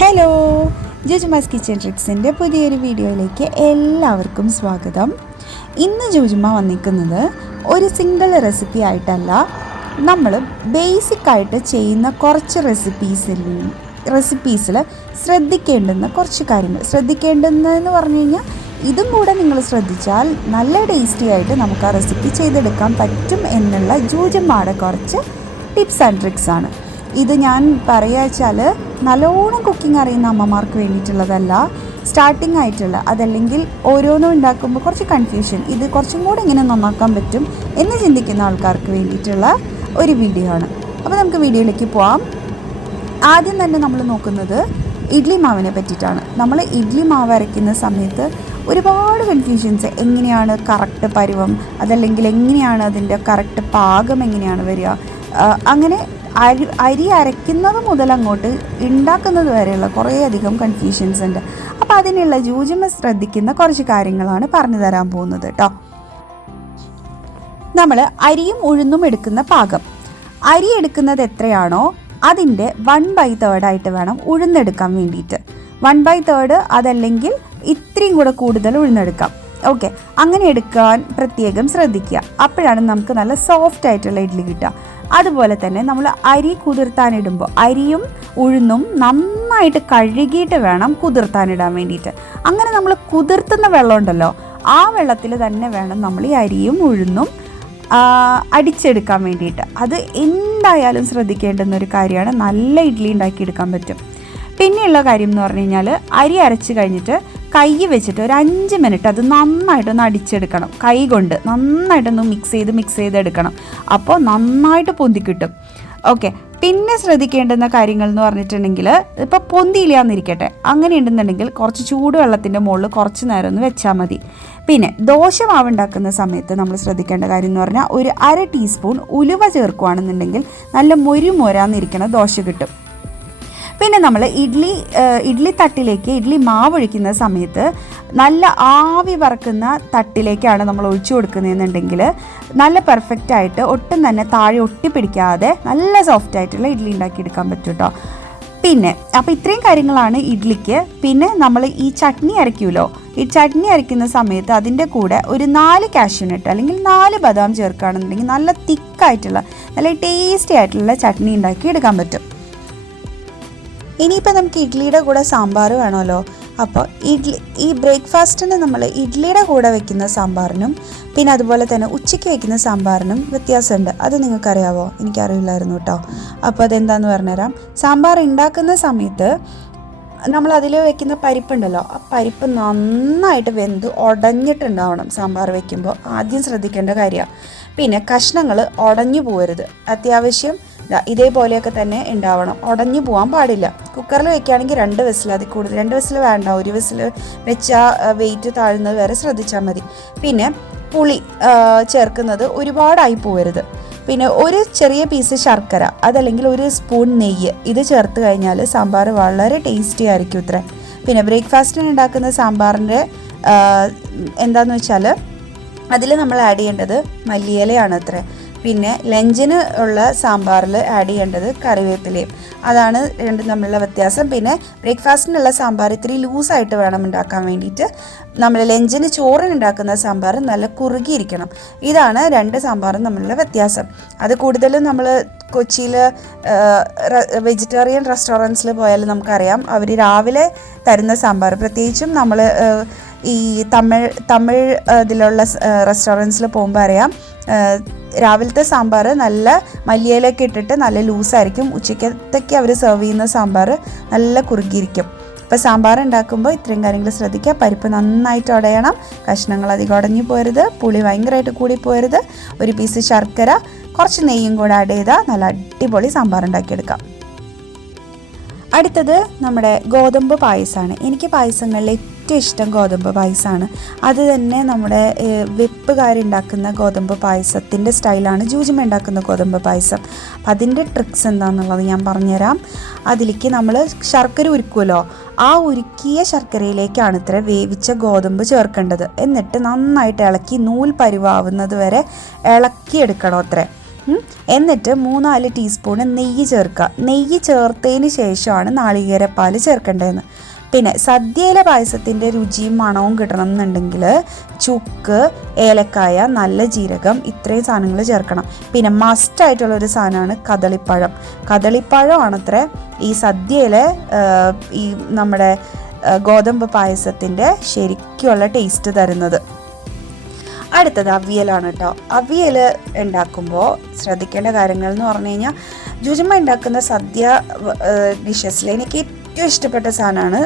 Hello ജുജുമാസ് kitchen ട്രിക്സിന്റെ പുതിയൊരു വീഡിയോയിലേക്ക് എല്ലാവർക്കും സ്വാഗതം. ഇന്ന് ജുജുമ വന്നിരിക്കുന്നത് ഒരു സിംഗിൾ റെസിപ്പി ആയിട്ടല്ല നമ്മൾ ബേസിക് ആയിട്ട് ചെയ്യുന്ന കുറച്ച് റെസിപ്പീസിൽ റെസിപ്പീസിൽ ശ്രദ്ധിക്കേണ്ടുന്ന കുറച്ച് കാര്യങ്ങൾ. ശ്രദ്ധിക്കേണ്ടുന്നതെന്ന് പറഞ്ഞു കഴിഞ്ഞാൽ ഇതും കൂടെ നിങ്ങൾ ശ്രദ്ധിച്ചാൽ നല്ല ടേസ്റ്റി ആയിട്ട് നമുക്ക് ആ റെസിപ്പി ചെയ്തെടുക്കാൻ പറ്റും എന്നുള്ള ജൂജമ്മയുടെ കുറച്ച് ടിപ്സ് ആൻഡ് ട്രിക്സ് ആണ്. ഇത് ഞാൻ പറയുക വെച്ചാൽ നല്ലോണം കുക്കിംഗ് അറിയുന്ന അമ്മമാർക്ക് വേണ്ടിയിട്ടുള്ളതല്ല സ്റ്റാർട്ടിംഗ് ആയിട്ടുള്ള അതല്ലെങ്കിൽ ഓരോന്നും ഉണ്ടാക്കുമ്പോൾ കുറച്ച് കൺഫ്യൂഷൻ ഇത് കുറച്ചും കൂടെ എങ്ങനെ നന്നാക്കാൻ പറ്റും എന്ന് ചിന്തിക്കുന്ന ആൾക്കാർക്ക് വേണ്ടിയിട്ടുള്ള ഒരു വീഡിയോ ആണ്. അപ്പോൾ നമുക്ക് വീഡിയോയിലേക്ക് പോവാം. ആദ്യം തന്നെ നമ്മൾ നോക്കുന്നത് ഇഡ്ലി മാവിനെ പറ്റിയിട്ടാണ്. നമ്മൾ ഇഡ്ലി മാവ് അരയ്ക്കുന്ന സമയത്ത് ഒരുപാട് കൺഫ്യൂഷൻസ് എങ്ങനെയാണ് കറക്റ്റ് പരുവം അതല്ലെങ്കിൽ എങ്ങനെയാണ് അതിന്റെ കറക്റ്റ് പാകം എങ്ങനെയാണ് വരിക അങ്ങനെ അരി അരി അരയ്ക്കുന്നത് മുതൽ അങ്ങോട്ട് ഉണ്ടാക്കുന്നത് വരെയുള്ള കുറേയധികം കൺഫ്യൂഷൻസ് ഉണ്ട്. അപ്പോൾ അതിനുള്ള ജൂജമ്മ ശ്രദ്ധിക്കുന്ന കുറച്ച് കാര്യങ്ങളാണ് പറഞ്ഞു തരാൻ പോകുന്നത് കേട്ടോ നമ്മൾ അരിയും ഉഴുന്നും എടുക്കുന്ന പാകം. അരി എടുക്കുന്നത് എത്രയാണോ അതിന്റെ വൺ ബൈ തേർഡായിട്ട് വേണം ഉഴുന്നെടുക്കാൻ വേണ്ടിയിട്ട്. വൺ ബൈ തേർഡ് അതല്ലെങ്കിൽ ഇത്രയും കൂടെ കൂടുതൽ ഉഴുന്നെടുക്കാം. ഓക്കെ അങ്ങനെ എടുക്കാൻ പ്രത്യേകം ശ്രദ്ധിക്കുക. അപ്പോഴാണ് നമുക്ക് നല്ല സോഫ്റ്റ് ആയിട്ടുള്ള ഇഡ്ഡലി കിട്ടുക. അതുപോലെ തന്നെ നമ്മൾ അരി കുതിർത്താനിടുമ്പോൾ അരിയും ഉഴുന്നും നന്നായിട്ട് കഴുകിയിട്ട് വേണം കുതിർത്താനിടാൻ വേണ്ടിയിട്ട്. അങ്ങനെ നമ്മൾ കുതിർത്തുന്ന വെള്ളമുണ്ടല്ലോ ആ വെള്ളത്തിൽ തന്നെ വേണം നമ്മൾ ഈ അരിയും ഉഴുന്നും അടിച്ചെടുക്കാൻ വേണ്ടിയിട്ട്. അത് എന്തായാലും ശ്രദ്ധിക്കേണ്ടുന്ന ഒരു കാര്യമാണ് നല്ല ഇഡ്ഡലി ഉണ്ടാക്കിയെടുക്കാൻ പറ്റും. പിന്നെയുള്ള കാര്യം എന്ന് പറഞ്ഞു കഴിഞ്ഞാൽ അരി അരച്ച് കഴിഞ്ഞിട്ട് കൈ വെച്ചിട്ട് ഒരു അഞ്ച് മിനിറ്റ് അത് നന്നായിട്ടൊന്ന് അടിച്ചെടുക്കണം. കൈ കൊണ്ട് നന്നായിട്ടൊന്ന് മിക്സ് ചെയ്ത് മിക്സ് ചെയ്തെടുക്കണം അപ്പോൾ നന്നായിട്ട് പൊന്തി കിട്ടും. ഓക്കെ പിന്നെ ശ്രദ്ധിക്കേണ്ടുന്ന കാര്യങ്ങൾ എന്ന് പറഞ്ഞിട്ടുണ്ടെങ്കിൽ ഇപ്പോൾ പൊന്തിയില്ലാന്നിരിക്കട്ടെ അങ്ങനെ ഉണ്ടെന്നുണ്ടെങ്കിൽ കുറച്ച് ചൂടുവെള്ളത്തിന്റെ മുകളിൽ കുറച്ച് നേരം ഒന്ന് വെച്ചാൽ മതി. പിന്നെ ദോശ മാവുണ്ടാക്കുന്ന സമയത്ത് നമ്മൾ ശ്രദ്ധിക്കേണ്ട കാര്യം എന്ന് പറഞ്ഞാൽ ഒരു അര ടീസ്പൂൺ ഉലുവ ചേർക്കുകയാണെന്നുണ്ടെങ്കിൽ നല്ല മൊരു മൊരാന്നിരിക്കണ ദോശ കിട്ടും. പിന്നെ നമ്മൾ ഇഡ്ഡലി ഇഡ്ലി തട്ടിലേക്ക് ഇഡ്ലി മാവ് ഒഴിക്കുന്ന സമയത്ത് നല്ല ആവി വറക്കുന്ന തട്ടിലേക്കാണ് നമ്മൾ ഒഴിച്ചു കൊടുക്കുന്നതെന്നുണ്ടെങ്കിൽ നല്ല പെർഫെക്റ്റ് ആയിട്ട് ഒട്ടും തന്നെ താഴെ ഒട്ടിപ്പിടിക്കാതെ നല്ല സോഫ്റ്റ് ആയിട്ടുള്ള ഇഡ്ലി ഉണ്ടാക്കിയെടുക്കാൻ പറ്റും കേട്ടോ. പിന്നെ അപ്പോൾ ഇത്രയും കാര്യങ്ങളാണ് ഇഡ്ലിക്ക്. പിന്നെ നമ്മൾ ഈ ചട്നി അരയ്ക്കുമല്ലോ ഈ ചട്നി അരയ്ക്കുന്ന സമയത്ത് അതിന്റെ കൂടെ ഒരു നാല് കാഷ്യൂനട്ട് അല്ലെങ്കിൽ നാല് ബദാം ചേർക്കുകയാണെന്നുണ്ടെങ്കിൽ നല്ല തിക്കായിട്ടുള്ള നല്ല ടേസ്റ്റി ആയിട്ടുള്ള ചട്നി ഉണ്ടാക്കി എടുക്കാൻ പറ്റും. ഇനിയിപ്പോൾ നമുക്ക് ഇഡ്ഡലിയുടെ കൂടെ സാമ്പാർ വേണമല്ലോ. അപ്പോൾ ഇഡ്ലി ഈ ബ്രേക്ക്ഫാസ്റ്റിന് നമ്മൾ ഇഡ്ഡലിയുടെ കൂടെ വെക്കുന്ന സാമ്പാറിനും പിന്നെ അതുപോലെ തന്നെ ഉച്ചയ്ക്ക് വെക്കുന്ന സാമ്പാറിനും വ്യത്യാസമുണ്ട്. അത് നിങ്ങൾക്കറിയാവോ? എനിക്കറിയില്ലായിരുന്നു കേട്ടോ. അപ്പോൾ അതെന്താന്ന് പറഞ്ഞുതരാം. സാമ്പാർ ഉണ്ടാക്കുന്ന സമയത്ത് നമ്മൾ അതിൽ വെക്കുന്ന പരിപ്പുണ്ടല്ലോ ആ പരിപ്പ് നന്നായിട്ട് വെന്ത് ഉടഞ്ഞിട്ടുണ്ടാവണം സാമ്പാർ വെക്കുമ്പോൾ ആദ്യം ശ്രദ്ധിക്കേണ്ട കാര്യമാണ് പിന്നെ കഷ്ണങ്ങൾ ഉടഞ്ഞു പോകരുത് അത്യാവശ്യം ഇതേപോലെയൊക്കെ തന്നെ ഉണ്ടാവണം. ഉടഞ്ഞു പോകാൻ പാടില്ല. കുക്കറിൽ വെക്കുകയാണെങ്കിൽ രണ്ട് വിസിൽ അതിൽ കൂടുതൽ. രണ്ട് വിസിൽ വേണ്ട. ഒരു വിസിൽ വെച്ചാൽ വെയിറ്റ് താഴുന്നത് വരെ ശ്രദ്ധിച്ചാൽ മതി. പിന്നെ പുളി ചേർക്കുന്നത് ഒരുപാടായി പോകരുത് പിന്നെ ഒരു ചെറിയ പീസ് ശർക്കര അതല്ലെങ്കിൽ ഒരു സ്പൂൺ നെയ്യ് ഇത് ചേർത്ത് കഴിഞ്ഞാൽ സാമ്പാർ വളരെ ടേസ്റ്റി ആയിരിക്കും ഇത്ര. പിന്നെ ബ്രേക്ക്ഫാസ്റ്റിന് ഉണ്ടാക്കുന്ന സാമ്പാറിന്റെ എന്താണെന്ന് വെച്ചാൽ അതിൽ നമ്മൾ ആഡ് ചെയ്യേണ്ടത് മല്ലിയിലയാണ് അത്ര. പിന്നെ ലഞ്ചിന് ഉള്ള സാമ്പാറിൽ ആഡ് ചെയ്യേണ്ടത് കറിവേപ്പിലയും. അതാണ് രണ്ടും തമ്മിലുള്ള വ്യത്യാസം. പിന്നെ ബ്രേക്ക്ഫാസ്റ്റിനുള്ള സാമ്പാർ ഇത്തിരി ലൂസായിട്ട് വേണം ഉണ്ടാക്കാൻ വേണ്ടിയിട്ട്. നമ്മൾ ലഞ്ചിന് ചോറിന് ഉണ്ടാക്കുന്ന സാമ്പാർ നല്ല കുറുകിയിരിക്കണം. ഇതാണ് രണ്ട് സാമ്പാറും തമ്മിലുള്ള വ്യത്യാസം. അത് കൂടുതലും നമ്മൾ കൊച്ചിയിൽ വെജിറ്റേറിയൻ റെസ്റ്റോറന്റ്സിൽ പോയാൽ നമുക്കറിയാം. അവർ രാവിലെ തരുന്ന സാമ്പാർ. പ്രത്യേകിച്ചും നമ്മൾ ഈ തമിഴ് തമിഴ് ഇതിലുള്ള റെസ്റ്റോറന്റ്സിൽ പോകുമ്പോൾ അറിയാം. രാവിലത്തെ സാമ്പാർ നല്ല മല്ലിയിലൊക്കെ ഇട്ടിട്ട് നല്ല ലൂസായിരിക്കും. ഉച്ചക്കത്തേക്ക് അവർ സെർവ് ചെയ്യുന്ന സാമ്പാർ നല്ല കുറുകിയിരിക്കും. അപ്പോൾ സാമ്പാർ ഉണ്ടാക്കുമ്പോൾ ഇത്രയും കാര്യങ്ങൾ ശ്രദ്ധിക്കുക. പരിപ്പ് നന്നായിട്ട് ഉടയണം. കഷ്ണങ്ങൾ അധികം ഉടഞ്ഞു പോരുത്. പുളി ഭയങ്കരമായിട്ട് കൂടി പോരുത്. ഒരു പീസ് ശർക്കര കുറച്ച് നെയ്യും കൂടെ ആഡ് ചെയ്താൽ നല്ല അടിപൊളി സാമ്പാർ ഉണ്ടാക്കിയെടുക്കാം. അടുത്തത് നമ്മുടെ ഗോതമ്പ് പായസമാണ്. എനിക്ക് പായസങ്ങളിൽ ഏറ്റവും ഇഷ്ടം ഗോതമ്പ് പായസമാണ് അത് തന്നെ നമ്മുടെ വെപ്പുകാരുണ്ടാക്കുന്ന ഗോതമ്പ് പായസത്തിന്റെ സ്റ്റൈലാണ് ജൂജിമ ഉണ്ടാക്കുന്ന ഗോതമ്പ് പായസം. അപ്പം അതിന്റെ ട്രിക്സ് എന്താണെന്നുള്ളത് ഞാൻ പറഞ്ഞുതരാം. അതിലേക്ക് നമ്മൾ ശർക്കര ഉരുക്കുമല്ലോ ആ ഉരുക്കിയ ശർക്കരയിലേക്കാണ് ഇത്ര വേവിച്ച ഗോതമ്പ് ചേർക്കേണ്ടത്. എന്നിട്ട് നന്നായിട്ട് ഇളക്കി നൂൽ പരുവാവുന്നത് വരെ ഇളക്കിയെടുക്കണം അത്രേ. എന്നിട്ട് മൂന്നാൽ ടീസ്പൂണ് നെയ്യ് ചേർക്കുക. നെയ്യ് ചേർത്തതിന് ശേഷമാണ് നാളികേരപ്പാൽ ചേർക്കേണ്ടതെന്ന്. പിന്നെ സദ്യയിലെ പായസത്തിന്റെ രുചിയും മണവും കിട്ടണം എന്നുണ്ടെങ്കിൽ ചുക്ക് ഏലക്കായ നല്ല ജീരകം ഇത്രയും സാധനങ്ങൾ ചേർക്കണം. പിന്നെ മസ്റ്റ് ആയിട്ടുള്ള ഒരു സാധനമാണ് കദളിപ്പഴം. കദളിപ്പഴമാണ് അത്ര ഈ സദ്യയിലെ ഈ നമ്മുടെ ഗോതമ്പ് പായസത്തിന്റെ ശരിക്കുള്ള ടേസ്റ്റ് തരുന്നത്. അടുത്തത് അവിയലാണ് കേട്ടോ അവിയൽ ഉണ്ടാക്കുമ്പോൾ ശ്രദ്ധിക്കേണ്ട കാര്യങ്ങൾ എന്ന് പറഞ്ഞു കഴിഞ്ഞാൽ ജുജുമ്മ ഉണ്ടാക്കുന്ന സദ്യ ഡിഷസിൽ എനിക്ക് ഏറ്റവും ഇഷ്ടപ്പെട്ട സാധനമാണ്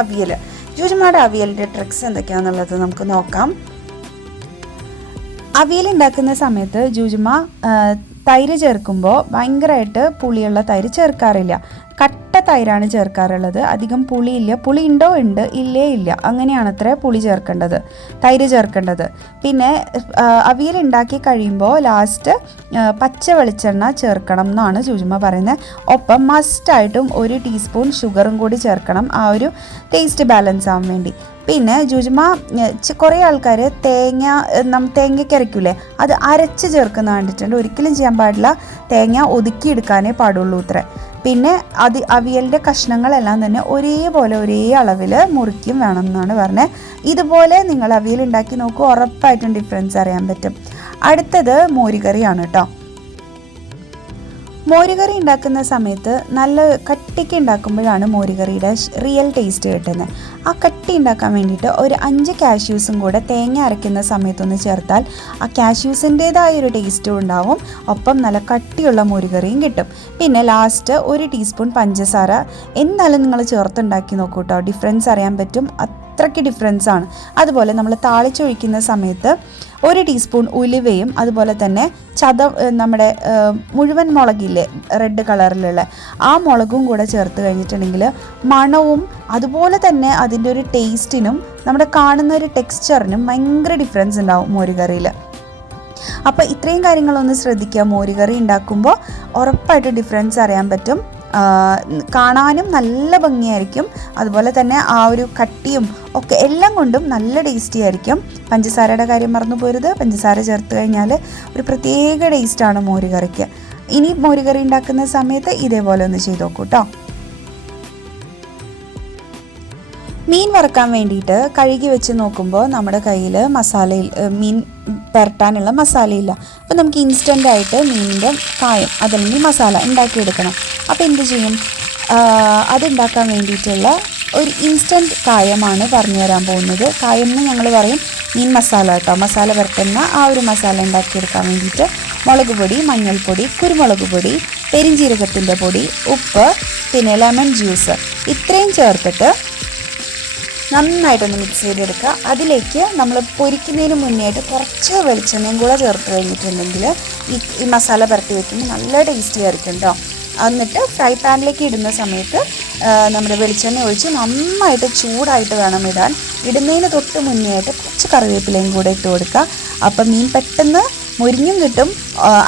അവിയൽ. ജോജിമാരുടെ അവിയലിന്റെ ട്രിക്സ് എന്തൊക്കെയാണെന്നുള്ളത് നമുക്ക് നോക്കാം. അവിയൽ ഉണ്ടാക്കുന്ന സമയത്ത് ജൂജുമ തൈര് ചേർക്കുമ്പോൾ ഭയങ്കരമായിട്ട് പുളിയുള്ള തൈര് ചേർക്കാറില്ല. കട്ട തൈരാണ് ചേർക്കാറുള്ളത്. അധികം പുളിയില്ല. പുളി ഉണ്ടോ? ഉണ്ട്. ഇല്ലേ? ഇല്ല. അങ്ങനെയാണ് അത്ര പുളി ചേർക്കേണ്ടത്. തൈര് ചേർക്കേണ്ടത്. പിന്നെ അവിയൽ ഉണ്ടാക്കി കഴിയുമ്പോൾ ലാസ്റ്റ് പച്ച വെളിച്ചെണ്ണ ചേർക്കണം എന്നാണ് ചുജുമ പറയുന്നത് ഒപ്പം മസ്റ്റായിട്ടും ഒരു ടീസ്പൂൺ ഷുഗറും കൂടി ചേർക്കണം. ആ ഒരു ടേസ്റ്റ് ബാലൻസ് ആവാൻ വേണ്ടി. പിന്നെ ജുജുമ കുറേ ആൾക്കാർ തേങ്ങ നം തേങ്ങയ്ക്ക് അരയ്ക്കൂലേ? അത് അരച്ച് ചേർക്കുന്ന കണ്ടിട്ടുണ്ട്. ഒരിക്കലും ചെയ്യാൻ പാടില്ല. തേങ്ങ ഒതുക്കിയെടുക്കാനേ പാടുള്ളൂ ഇത്ര. പിന്നെ അത് അവിയലിന്റെ കഷ്ണങ്ങളെല്ലാം തന്നെ ഒരേപോലെ ഒരേ അളവിൽ മുറിക്കും വേണം എന്നാണ് പറഞ്ഞത് ഇതുപോലെ നിങ്ങൾ അവിയൽ ഉണ്ടാക്കി നോക്കുക ഉറപ്പായിട്ടും ഡിഫറൻസ് അറിയാൻ പറ്റും. അടുത്തത് മോരുകറിയാണ് കേട്ടോ. മോരുകറി ഉണ്ടാക്കുന്ന സമയത്ത് നല്ല കട്ടിക്ക് ഉണ്ടാക്കുമ്പോഴാണ് മോരുകറിയുടെ റിയൽ ടേസ്റ്റ് കിട്ടുന്നത്. ആ കട്ടി ഉണ്ടാക്കാൻ വേണ്ടിയിട്ട് ഒരു അഞ്ച് കാഷ്യൂസും കൂടെ തേങ്ങ അരയ്ക്കുന്ന സമയത്തൊന്ന് ചേർത്താൽ ആ കാഷ്യൂസിന്റേതായ ഒരു ടേസ്റ്റും ഉണ്ടാവും. ഒപ്പം നല്ല കട്ടിയുള്ള മോരുകറിയും കിട്ടും. പിന്നെ ലാസ്റ്റ് ഒരു ടീസ്പൂൺ പഞ്ചസാര. എന്തായാലും നിങ്ങൾ ചേർത്തുണ്ടാക്കി നോക്കൂട്ടോ ഡിഫറൻസ് അറിയാൻ പറ്റും. അത്രയ്ക്ക് ഡിഫറൻസ് ആണ്. അതുപോലെ നമ്മൾ താളിച്ചൊഴിക്കുന്ന സമയത്ത് ഒരു ടീസ്പൂൺ ഉലുവയും അതുപോലെ തന്നെ ചത നമ്മുടെ മുഴുവൻ മുളകില്ലേ റെഡ് കളറിലുള്ള ആ മുളകും കൂടെ ചേർത്ത് കഴിഞ്ഞിട്ടുണ്ടെങ്കിൽ മണവും അതുപോലെ തന്നെ അതിന്റെ ഒരു ടേസ്റ്റിനും നമ്മുടെ കാണുന്ന ഒരു ടെക്സ്ചറിനും ഭയങ്കര ഡിഫറൻസ് ഉണ്ടാവും മോരുകറിയിൽ അപ്പോൾ ഇത്രയും കാര്യങ്ങളൊന്ന് ശ്രദ്ധിക്കുക. മോരുകറി ഉണ്ടാക്കുമ്പോൾ ഉറപ്പായിട്ട് ഡിഫറൻസ് അറിയാൻ പറ്റും. കാണാനും നല്ല ഭംഗിയായിരിക്കും. അതുപോലെ തന്നെ ആ ഒരു കട്ടിയും ഒക്കെ എല്ലാം കൊണ്ടും നല്ല ടേസ്റ്റി ആയിരിക്കും. പഞ്ചസാരയുടെ കാര്യം മറന്നു പോരുത്. പഞ്ചസാര ചേർത്ത് കഴിഞ്ഞാൽ ഒരു പ്രത്യേക ടേസ്റ്റാണ് മോരുകറിക്ക്. ഇനി മോരുകറി ഉണ്ടാക്കുന്ന സമയത്ത് ഇതേപോലെ ഒന്ന് ചെയ്ത് നോക്കൂ കേട്ടോ മീൻ വറക്കാൻ വേണ്ടിയിട്ട് കഴുകി വെച്ച് നോക്കുമ്പോൾ നമ്മുടെ കയ്യിൽ മസാല മീൻ പുരട്ടാനുള്ള മസാലയില്ല. അപ്പോൾ നമുക്ക് ഇൻസ്റ്റന്റ് ആയിട്ട് മീനിന്റെ കായം അതല്ലെങ്കിൽ മസാല ഉണ്ടാക്കിയെടുക്കണം. അപ്പോൾ എന്ത് ചെയ്യും? അതുണ്ടാക്കാൻ വേണ്ടിയിട്ടുള്ള ഒരു ഇൻസ്റ്റന്റ് കായമാണ് പറഞ്ഞു തരാൻ പോകുന്നത്. കായം എന്ന് ഞങ്ങൾ പറയും മീൻ മസാല കേട്ടോ. മസാല വരട്ടുന്ന ആ ഒരു മസാല ഉണ്ടാക്കിയെടുക്കാൻ വേണ്ടിയിട്ട് മുളക് പൊടി മഞ്ഞൾപ്പൊടി കുരുമുളക് പൊടി പെരിഞ്ചീരകത്തിന്റെ പൊടി ഉപ്പ് പിന്നെ ലെമൺ ജ്യൂസ് ഇത്രയും ചേർത്തിട്ട് നന്നായിട്ടൊന്ന് മിക്സ് ചെയ്തെടുക്കുക. അതിലേക്ക് നമ്മൾ പൊരിക്കുന്നതിന് മുന്നേയായിട്ട് കുറച്ച് വെളിച്ചെണ്ണയും കൂടെ ചേർത്ത് കഴിഞ്ഞിട്ടുണ്ടെങ്കിൽ ഈ ഈ മസാല പുരട്ടി വെക്കുമ്പോൾ നല്ല ടേസ്റ്റി ആയിരിക്കും കേട്ടോ എന്നിട്ട് ഫ്രൈ പാനിലേക്ക് ഇടുന്ന സമയത്ത് നമ്മുടെ വെളിച്ചെണ്ണ ഒഴിച്ച് നന്നായിട്ട് ചൂടായിട്ട് വേണം ഇടാൻ. ഇടുന്നതിന് തൊട്ട് മുന്നേ ആയിട്ട് കുറച്ച് കറിവേപ്പിലയും കൂടെ ഇട്ട് കൊടുക്കുക. അപ്പം മീൻ പെട്ടെന്ന് മുരിഞ്ഞും കിട്ടും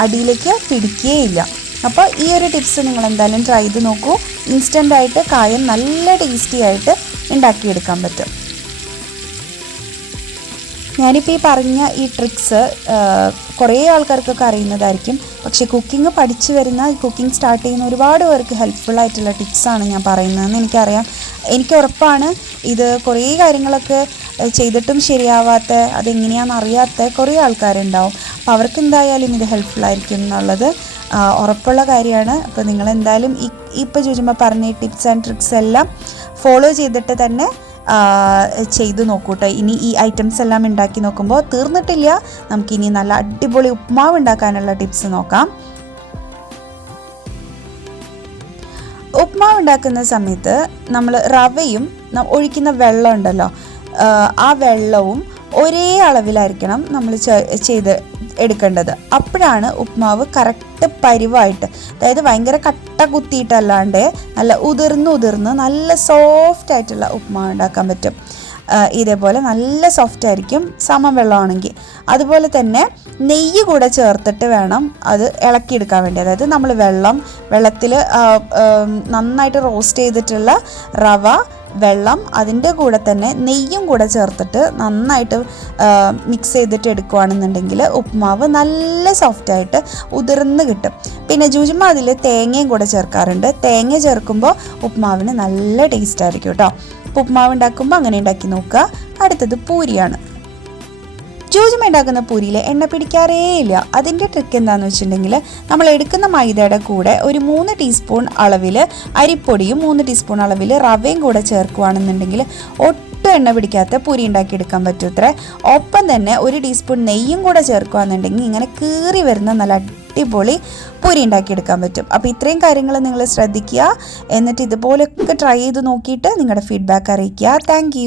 അടിയിലേക്ക് പിടിക്കുകയില്ല അപ്പോൾ ഈ ഒരു ടിപ്സ് നിങ്ങൾ എന്തായാലും ട്രൈ ചെയ്ത് നോക്കൂ. ഇൻസ്റ്റന്റായിട്ട് കായം നല്ല ടേസ്റ്റി ആയിട്ട് ഉണ്ടാക്കിയെടുക്കാൻ പറ്റും. ഞാനിപ്പോൾ ഈ പറഞ്ഞ ഈ ട്രിക്സ് കുറേ ആൾക്കാർക്കൊക്കെ അറിയുന്നതായിരിക്കും. പക്ഷേ കുക്കിംഗ് പഠിച്ചു വരുന്ന കുക്കിംഗ് സ്റ്റാർട്ട് ചെയ്യുന്ന ഒരുപാട് പേർക്ക് ഹെൽപ്ഫുൾ ആയിട്ടുള്ള ടിപ്സാണ് ഞാൻ പറയുന്നതെന്ന് എനിക്കറിയാം. എനിക്ക് ഉറപ്പാണ് ഇത് കുറേ കാര്യങ്ങളൊക്കെ ചെയ്തിട്ടും ശരിയാവാത്ത അതെങ്ങനെയാണെന്ന് അറിയാത്ത കുറേ ആൾക്കാരുണ്ടാവും. അപ്പോൾ അവർക്ക് എന്തായാലും ഇത് ഹെൽപ്ഫുൾ ആയിരിക്കും എന്നുള്ളത് ഉറപ്പുള്ള കാര്യമാണ്. അപ്പോൾ നിങ്ങൾ എന്തായാലും ഇപ്പോൾ ചോദിക്കുമ്പോൾ പറഞ്ഞ ടിപ്സ് ആൻഡ് ട്രിക്സ് എല്ലാം ഫോളോ ചെയ്തിട്ട് തന്നെ ചെയ്തു നോക്കൂട്ടെ. ഇനി ഈ ഐറ്റംസ് എല്ലാം ഉണ്ടാക്കി നോക്കുമ്പോൾ തീർന്നിട്ടില്ല. നമുക്കിനി നല്ല അടിപൊളി ഉപ്മാവ് ഉണ്ടാക്കാനുള്ള ടിപ്സ് നോക്കാം. ഉപ്മാവ് ഉണ്ടാക്കുന്ന സമയത്ത് നമ്മൾ റവയും ഒഴിക്കുന്ന വെള്ളം ഉണ്ടല്ലോ ആ വെള്ളവും ഒരേ അളവിലായിരിക്കണം നമ്മൾ ചെയ്ത് എടുക്കേണ്ടത്. അപ്പോഴാണ് ഉപ്മാവ് കറക്റ്റ് പരിവായിട്ട്. അതായത് ഭയങ്കര കട്ട കുത്തിയിട്ടല്ലാണ്ട് നല്ല ഉതിർന്ന് ഉതിർന്ന് നല്ല സോഫ്റ്റ് ആയിട്ടുള്ള ഉപ്മാവ് ഉണ്ടാക്കാൻ പറ്റും. ഇതേപോലെ നല്ല സോഫ്റ്റ് ആയിരിക്കും. സമം വെള്ളമാണെങ്കിൽ. അതുപോലെ തന്നെ നെയ്യ് കൂടെ ചേർത്തിട്ട് വേണം അത് ഇളക്കിയെടുക്കാൻ വേണ്ടി. അതായത് നമ്മൾ വെള്ളം വെള്ളത്തിൽ നന്നായിട്ട് റോസ്റ്റ് ചെയ്തിട്ടുള്ള റവ വെള്ളം അതിന്റെ കൂടെ തന്നെ നെയ്യും കൂടെ ചേർത്തിട്ട് നന്നായിട്ട് മിക്സ് ചെയ്തിട്ട് എടുക്കുകയാണെന്നുണ്ടെങ്കിൽ ഉപ്പുമാവ് നല്ല സോഫ്റ്റായിട്ട് ഉതിർന്ന് കിട്ടും. പിന്നെ ജുജുമ അതിൽ തേങ്ങയും കൂടെ ചേർക്കാറുണ്ട്. തേങ്ങ ചേർക്കുമ്പോൾ ഉപ്പുമാവിന് നല്ല ടേസ്റ്റ് ആയിരിക്കും കേട്ടോ. ഉപ്പുമാവ് ഉണ്ടാക്കുമ്പോൾ അങ്ങനെ ഉണ്ടാക്കി നോക്കുക. അടുത്തത് പൂരിയാണ്. ജൂജുമ ഉണ്ടാക്കുന്ന പൂരിയിൽ എണ്ണ പിടിക്കാറേ ഇല്ല. അതിന്റെ ട്രിക്ക് എന്താണെന്ന് വെച്ചിട്ടുണ്ടെങ്കിൽ നമ്മൾ എടുക്കുന്ന മൈദയുടെ കൂടെ ഒരു മൂന്ന് ടീസ്പൂൺ അളവിൽ അരിപ്പൊടിയും മൂന്ന് ടീസ്പൂൺ അളവിൽ റവയും കൂടെ ചേർക്കുകയാണെന്നുണ്ടെങ്കിൽ ഒട്ടും എണ്ണ പിടിക്കാത്ത പൂരി ഉണ്ടാക്കിയെടുക്കാൻ പറ്റും ഇത്ര ഒപ്പം തന്നെ ഒരു ടീസ്പൂൺ നെയ്യും കൂടെ ചേർക്കുകയാണെന്നുണ്ടെങ്കിൽ ഇങ്ങനെ കീറി വരുന്ന നല്ല അടിപൊളി പൂരി ഉണ്ടാക്കിയെടുക്കാൻ പറ്റും. അപ്പോൾ ഇത്രയും കാര്യങ്ങൾ നിങ്ങൾ ശ്രദ്ധിക്കുക. എന്നിട്ട് ഇതുപോലെയൊക്കെ ട്രൈ ചെയ്ത് നോക്കിയിട്ട് നിങ്ങളുടെ ഫീഡ്ബാക്ക് അറിയിക്കുക. താങ്ക്